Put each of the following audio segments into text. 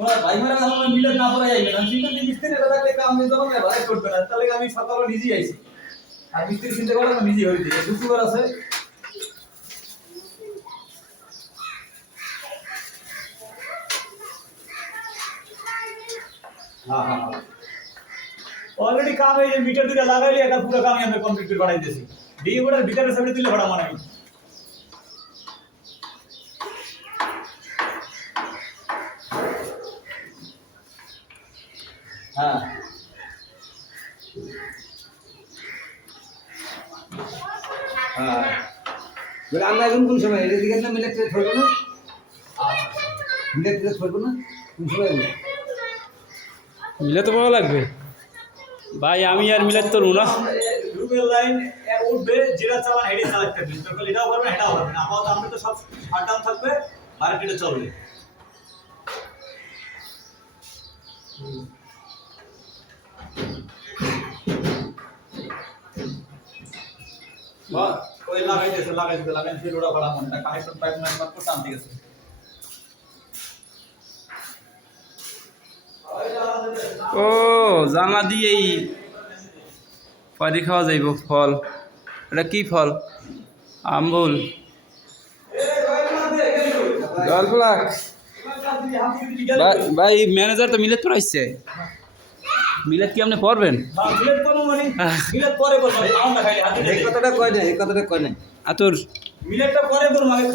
ওরা ভাই মারা আমার মিলে না পড়া যাইবে না চিন্তা দি মিস্ত্রি এটা থাকলে কাম নিতে হবে না ভাই করবে না তাহলে আমি সকালে নিজেই আইছি আর মিস্ত্রি চিন্তা করে আমি নিজেই হই দিই দুপুর আছে হ্যাঁ হ্যাঁ অলরেডি কাম এই যে মিটার দুটো লাগাইলে এটা পুরো কামই আমরা কমপ্লিট করে বাড়াই দিয়েছি ডি ওটার ভিতরে সামনে দিলে ভাড়া মানে হ্যাঁ হ্যাঁ বলে আমরা এখন কোন সময় এর দিকে না মিলে ধরবো না মিলে ধরবো না কোন সময় মিলে তো ভালো লাগবে ভাই আমি আর মিলাতে তো না রুবেল লাইন উঠবে যেটা চালান হেডে চালাতে হবে তো এটাও করবে এটাও হবে না আপাতত আমরা তো সব শাটডাউন থাকবে আর এটা চলবে বাহ ওই লাগাইছে রোডা ভাড়া মনটা কানেকশন পাইপ নাম্বার করতে আনতে গেছে ও জানা দিয়েই পারি খাওয়া যাইব ফল এটা কি ফল আম্বুল জলফলাক ভাই ম্যানেজার তো মিলেত পড়াইছে মিলেত কি আপনি পড়বেন মিলেট কোন মানে মিলেট পরে করব খাওয়াটা খাইলে হাতে এই কথাটা কয় না আতর মিলেটটা পরে করব আগে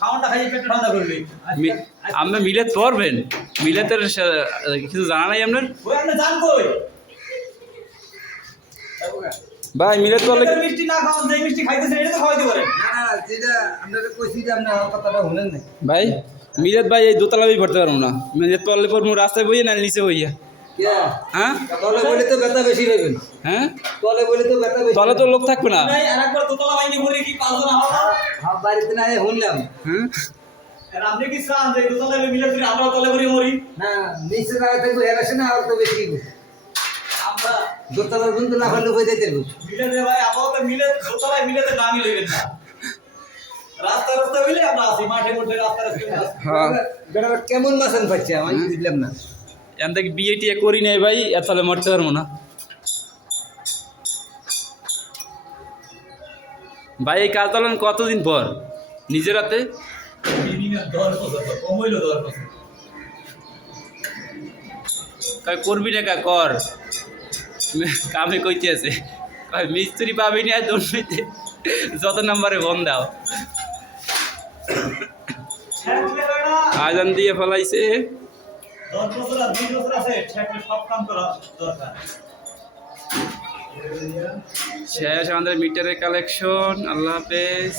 খাওয়াটা খাইয়ে পেট ঠান্ডা করবে আপনি মিলেত পড়বেন মিলেতের কিছু জানা নাই আপনার ওই আপনি জান কই ভাই মিলেত পড়লে মিষ্টি না খাওয়ান যে মিষ্টি খাইতেছেন এটা তো খাওয়াইতে পারেন না যেটা আপনাদের কইছি যে আপনি আমার কথাটা শুনেন না ভাই মিলেত ভাই এই দোতলায় পড়তে পারবো না মিলেত পড়লে পর রাস্তায় বইয়ে না নিচে বইয়া হ্যাঁ তলে বলে তো ব্যথা বেশি পাবেন হ্যাঁ তলে বলে তো ব্যথা বেশি তলে তো লোক থাকবে না নাই আরেকবার দোতলা বাইনি করে কি পাঁচজন আমরা হ্যাঁ বাড়িতে না শুনলাম হ্যাঁ আর আপনি কি চান যে দোতলায় মিলে করে আমরা তলে করে মরি না নিচে দাঁড়ায় থাকবো এর আসে না আর তো বেশি আমরা দোতলার কিন্তু না হলে হয়ে যেতে মিলে দে ভাই আপাতত মিলে দোতলায় মিলেতে নামই লইবেন না রাস্তা হইলে আমরা আসি মাঠে মধ্যে রাস্তা হ্যাঁ বেটা কেমন মাসান পাচ্ছে আমি বুঝলাম না এখান থেকে বিয়ে টিয়ে করি নাই ভাই এর তাহলে মরতে পারবো না ভাই এই কাজ চালান কতদিন পর নিজের হাতে মিনিমাম 10 বছর কম হইলো 10 বছর কয় করবি না কা কর কামে কইতে আছে কয় মিস্ত্রি পাবি না দৌড়তে যত নাম্বারে ফোন দাও আজান দিয়ে ফলাইছে 10 বছর আর 20 বছর আছে ঠেকলে সব কাম করা দরকার শেষ আমাদের মিটারের কালেকশন আল্লাহ হাফেজ।